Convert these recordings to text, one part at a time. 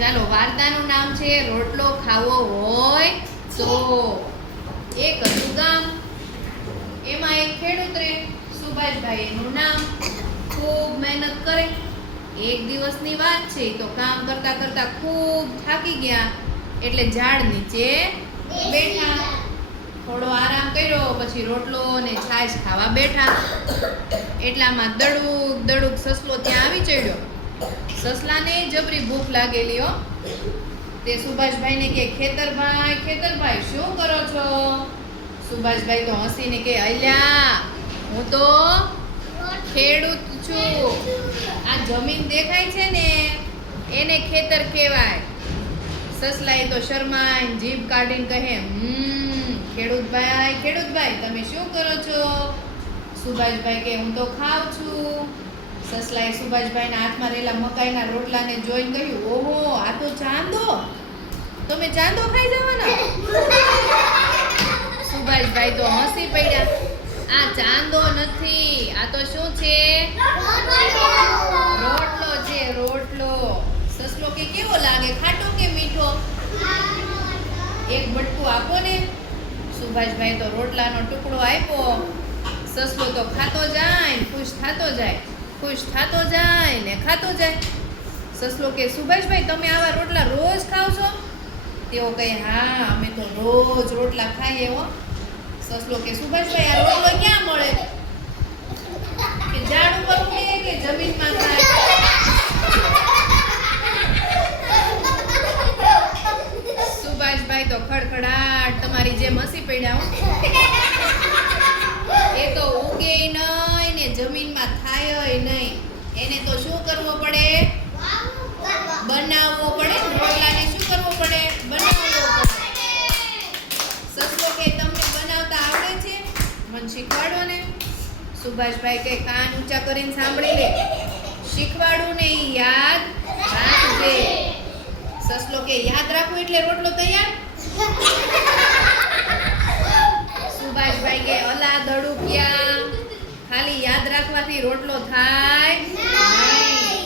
ચાલો વાર્તાનું નામ છે રોટલો ખાવો હોય તો. એક હતું ગામ, એમાં એક ખેડૂત રહે સુભાષભાઈ એનું નામ. ખૂબ મહેનત કરે. એક દિવસની વાત છે તો કામ કરતા કરતા ખૂબ થાકી ગયા એટલે ઝાડ નીચે બેઠા. થોડો આરામ કર્યો પછી રોટલો ને છાશ ખાવા બેઠા. એટલામાં દડુક દડુક સસલો ત્યાં આવી ચડ્યો. સસલાને જબરી ભૂખ લાગેલી હો. તે સુભાષભાઈને કે ખેતરભાઈ શું કરો છો? સુભાષભાઈ તો હસીને કે અલ્યા હું તો ખેડૂત છું. આ જમીન દેખાય છે ને એને ખેતર કહેવાય. સસલાએ તો શરમાઈને જીભ કાઢીને કહે ખેડૂતભાઈ તમે શું કરો છો? સુભાષભાઈ કે હું તો ખાઉં છું. સસલાએ સુભાષભાઈના હાથમાં રહેલા મકાઈના રોટલાને જોઈને કહ્યું ઓહો આ તો ચાંદો. તમે ચાંદો ખાઈ જવાના? સુભાષભાઈ તો હસી પડ્યા. આ ચાંદો નથી, આ તો શું છે? રોટલો છે, રોટલો. સસલો કે કેવો લાગે, ખાટો કે મીઠો? એક બટકું આપો ને. સુભાષભાઈ તો રોટલાનો ટુકડો આપ્યો. સસલો તો ખાતો જાય ખુશ થતો જાય ને ખાતો જાય. સસલો કે સુભાષભાઈ તમે આવા રોટલા રોજ ખાવ છો? તેઓ કહે હા અમે તો રોજ રોટલા ખાઈએ હો. સસલો કે સુભાષભાઈ આ રોટલો ક્યાં મળે? કે ઝાડ ઉપર ઉગે કે જમીનમાં થાય? સુભાષભાઈ તો ખડખડાટ તમારી જેમ હસી પડ્યા હો. એ તો ઉગે નહીં ને જમીનમાં થાય નહીં. એને તો શું કરવો પડે? બનાવવો પડે. રોટલાને શું કરવો પડે? બનાવવો પડે. સસલો કે તમને બનાવતા આવડે છે? મને શીખવાડો ને. સુભાષભાઈ કે કાન ઊંચા કરીને સાંભળી લે. શીખવાડું ને ઈ યાદ રાખજે. સસલો કે યાદ રાખવું એટલે રોટલો તૈયાર? સુભાષભાઈ કે અલા દડુકિયા, ખાલી યાદ રાખવાથી રોટલો થાય નહીં.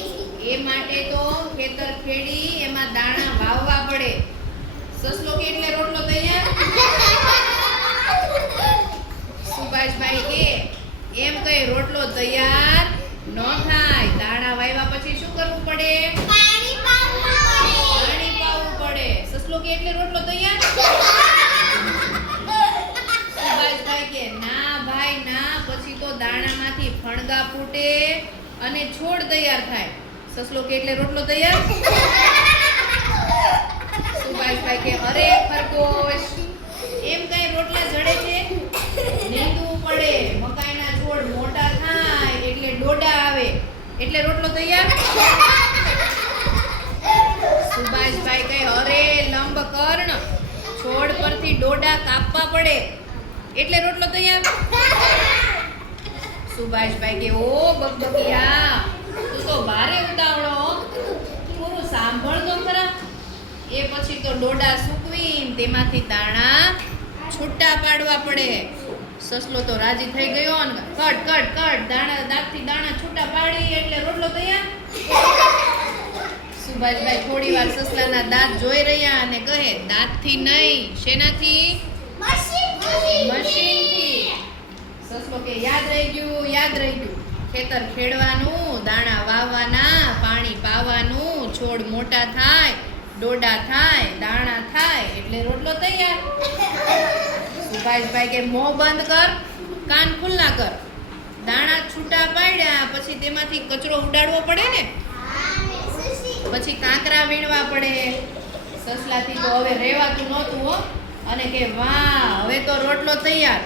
એ માટે તો ખેતર ખેડી એમાં દાણા વાવવા પડે. સસલો કે એટલે રોટલો તૈયાર? સુભાષભાઈ કે એમ કઈ રોટલો તૈયાર ન થાય. દાણા વાવ્યા પછી શું કરવું પડે? પાણી પાવું પડે. સસલો કે એટલે રોટલો તૈયાર? સુભાષભાઈ કે ના ભાઈ ના, પછી તો દાણામાંથી ફણગા ફૂટે અને છોડ તૈયાર થાય. સસલો કે એટલે રોટલો તૈયાર? સુભાષભાઈ કે અરે ખરગોશ, એમ કઈ રોટલા જડે છે? નીંદવું પડે. મકાઈના છોડ મોટા થાય એટલે ડોડા આવે એટલે રોટલો તૈયાર? સુભાષભાઈ કહે અરે લંબકર્ણ, છોડ પરથી ડોડા કાપવા પડે એટલે રોટલો તૈયાર? સુભાષભાઈ કે ઓ બકબકિયા, તું તો ભારે ઉતાવળો, થોડું સાંભળ તો ખરા. એ પછી તો ડોડા સૂકવીને તેમાંથી દાણા છૂટા પાડવા પડે. સસલો તો રાજી થઈ ગયો ને કટ દાંતથી દાણા છૂટા પાડી એટલે રોટલો તૈયાર. સુભાષભાઈ થોડી વાર સસલાના દાંત જોઈ રહ્યા અને કહે દાંતથી નહીં, શેનાથી? મશીનથી. સસલો કે યાદ રહી ગયું. ખેતર ખેડવાનું, દાણા વાવવાના, પાણી પાવાનું, છોડ મોટા થાય, ડોડા થાય, દાણા થાય એટલે રોટલો તૈયાર. સુભાષભાઈ કે મોં બંધ કર, કાન ખુલ્લા કર. દાણા છૂટા પાડ્યા પછી તેમાંથી કચરો ઉડાડવો પડે ને, પછી કાંકરા વીણવા પડે. સસલાથી તો હવે રહેવાતું નહોતું હો, અને કે વાહ હવે તો રોટલો તૈયાર.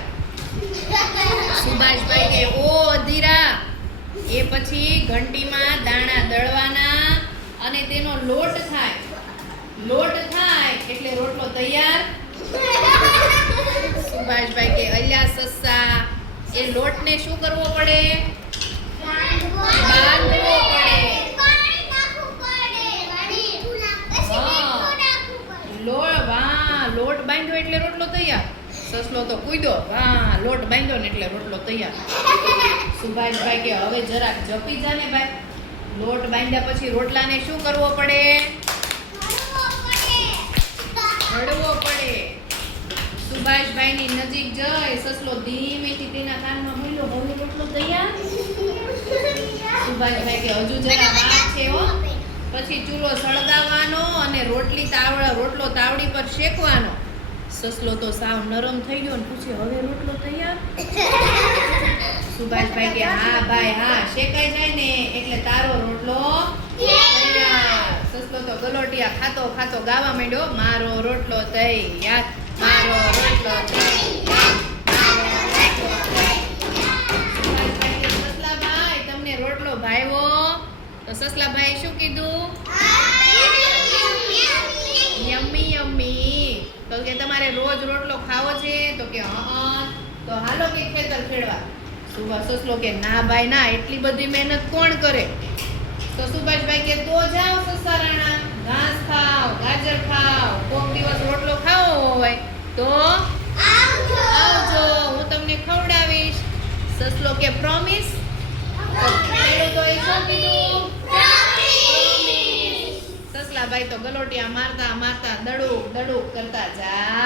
સુભાષભાઈ કે ઓ અધીરા, એ પછી ઘંટીમાં દાણા દળવાના અને તેનો લોટ થાય એટલે રોટલો તૈયાર. સુભાષભાઈ કે અલ્યા સસ્સા, એ લોટને શું કરવો પડે? બાંધવો પડે. લોટ બાંધ્યો એટલે રોટલો તૈયાર. સસલો તો કૂદ્યો, વાહ લોટ બાંધ્યો ને એટલે રોટલો તૈયાર. સુભાષભાઈ કે હવે જરાક જપી જા ને ભાઈ. લોટ બાંધ્યા પછી રોટલાને શું કરવો પડે? હળવો પડે. સુભાષભાઈની નજીક જઈ સસલો ધીમેથી તેના કાનમાં બોલ્યો, હવે રોટલો તૈયાર? સુભાષભાઈ કે હજુ જરા વાર છે હો. પછી ચૂલો સળગાવવાનો અને રોટલો તાવડી પર શેકવાનો. સસલો તો સાવ નરમ થઈ ગયો ને પૂછે, હવે રોટલો તૈયાર? સુભાષભાઈ કે હા ભાઈ હા, શેકાઈ જાય ને એટલે તારો રોટલો તૈયાર. સસલો તો ગલોટિયા ખાતો ખાતો ગાવા માંડ્યો, મારો રોટલો તૈયાર, મારો રોટલો તૈયાર, મારો રોટલો તૈયાર. સુભાષભાઈ કે સસલાભાઈ તમને રોટલો ભાવ્યો? તો સસલાભાઈ શું કીધું? Yummy yummy. તો કે તમારે રોજ રોટલો ખાવો છે? તો કે હા. તો હાલો કે ખેતર ખેડવા. સસલો કે ના ભાઈ ના, એટલી બધી મહેનત કોણ કરે? તો સુભાષભાઈ કે તો જાઓ સસારાણા, ઘાસ ખાઓ, ગાજર ખાઓ, કોક દિવસ રોટલો ખાવો હોય તો આવજો, હું તમને ખવડાવીશ. સસલો કે પ્રોમિસ? તો એ શું કીધું? સસલાભાઈ તો ગલોટિયા મારતા મારતા દડુક દડુક કરતા જાય.